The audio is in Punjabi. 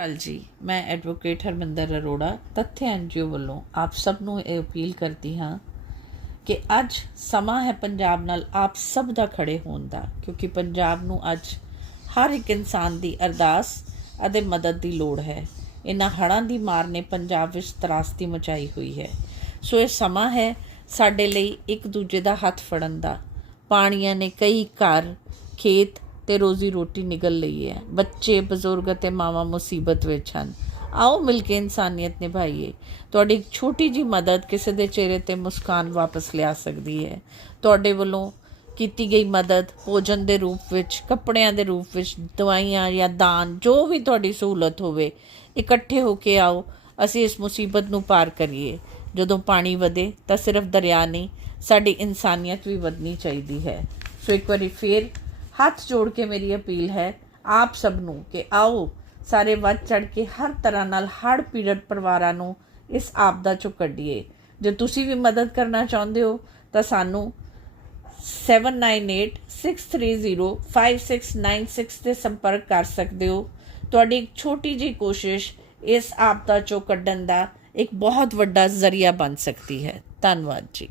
ਹਾਲ ਜੀ, ਮੈਂ ਐਡਵੋਕੇਟ ਹਰਮਿੰਦਰ ਅਰੋੜਾ, ਤੱਥ ਐਨਜੀਓ ਵੱਲੋਂ ਆਪ ਸਭ ਨੂੰ ਇਹ ਅਪੀਲ ਕਰਦੀ ਹਾਂ ਕਿ ਅੱਜ ਸਮਾਂ ਹੈ ਪੰਜਾਬ ਨਾਲ ਆਪ ਸਭ ਦਾ ਖੜੇ ਹੋਣ ਦਾ, ਕਿਉਂਕਿ ਪੰਜਾਬ ਨੂੰ ਅੱਜ ਹਰ ਇੱਕ ਇਨਸਾਨ ਦੀ ਅਰਦਾਸ ਅਤੇ ਮਦਦ ਦੀ ਲੋੜ ਹੈ। ਇਹਨਾਂ ਹੜ੍ਹਾਂ ਦੀ ਮਾਰ ਨੇ ਪੰਜਾਬ ਵਿੱਚ ਤਰਾਸਦੀ ਮਚਾਈ ਹੋਈ ਹੈ। ਸੋ ਇਹ ਸਮਾਂ ਹੈ ਸਾਡੇ ਲਈ ਇੱਕ ਦੂਜੇ ਦਾ ਹੱਥ ਫੜਨ ਦਾ। ਪਾਣੀਆਂ ਨੇ ਕਈ ਘਰ, ਖੇਤ ਤੇ ਰੋਜ਼ੀ ਰੋਟੀ ਨਿਗਲ ਲਈ ਹੈ। ਬੱਚੇ, ਬਜ਼ੁਰਗ ਅਤੇ ਮਾਵਾਂ ਮੁਸੀਬਤ ਵਿੱਚ ਹਨ। ਆਓ ਮਿਲ ਕੇ ਇਨਸਾਨੀਅਤ ਨਿਭਾਈਏ। ਤੁਹਾਡੀ ਇੱਕ ਛੋਟੀ ਜੀ ਮਦਦ ਕਿਸੇ ਦੇ ਚਿਹਰੇ ਤੇ ਮੁਸਕਾਨ ਵਾਪਸ ਲਿਆ ਸਕਦੀ ਹੈ। ਤੁਹਾਡੇ ਵੱਲੋਂ ਕੀਤੀ ਗਈ ਮਦਦ ਭੋਜਨ ਦੇ ਰੂਪ ਵਿੱਚ, ਕੱਪੜਿਆਂ ਦੇ ਰੂਪ ਵਿੱਚ, ਦਵਾਈਆਂ ਜਾਂ ਦਾਨ, ਜੋ ਵੀ ਤੁਹਾਡੀ ਸਹੂਲਤ ਹੋਵੇ, ਇਕੱਠੇ ਹੋ ਕੇ ਆਓ। ਅਸੀਂ ਇਸ ਮੁਸੀਬਤ ਨੂੰ ਪਾਰ ਕਰੀਏ। ਜਦੋਂ ਪਾਣੀ ਵਧੇ ਤਾਂ ਸਿਰਫ ਦਰਿਆ ਨਹੀਂ, ਸਾਡੀ ਇਨਸਾਨੀਅਤ ਵੀ ਵਧਣੀ ਚਾਹੀਦੀ ਹੈ। ਸੋ ਇੱਕ ਵਾਰੀ ਫੇਰ ਹੱਥ ਜੋੜ ਕੇ ਮੇਰੀ ਅਪੀਲ ਹੈ ਆਪ ਸਭ ਨੂੰ ਕਿ ਆਓ ਸਾਰੇ ਵੱਧ ਚੜ ਕੇ ਹਰ ਤਰ੍ਹਾਂ ਨਾਲ ਹੜ੍ਹ ਪੀੜਤ ਪਰਿਵਾਰਾਂ ਨੂੰ ਇਸ ਆਪਦਾ ਚੋਂ ਕੱਢੀਏ। ਜੇ ਤੁਸੀਂ ਵੀ ਮਦਦ ਕਰਨਾ ਚਾਹੁੰਦੇ ਹੋ ਤਾਂ ਸਾਨੂੰ 7986305696 ਤੇ ਸੰਪਰਕ ਕਰ ਸਕਦੇ ਹੋ। ਤੁਹਾਡੀ ਇੱਕ ਛੋਟੀ ਜੀ ਕੋਸ਼ਿਸ਼ ਇਸ ਆਪਦਾ ਚੋਂ ਕੱਢਣ ਦਾ ਇੱਕ ਬਹੁਤ ਵੱਡਾ ਜ਼ਰੀਆ ਬਣ ਸਕਦੀ ਹੈ। ਧੰਨਵਾਦ ਜੀ।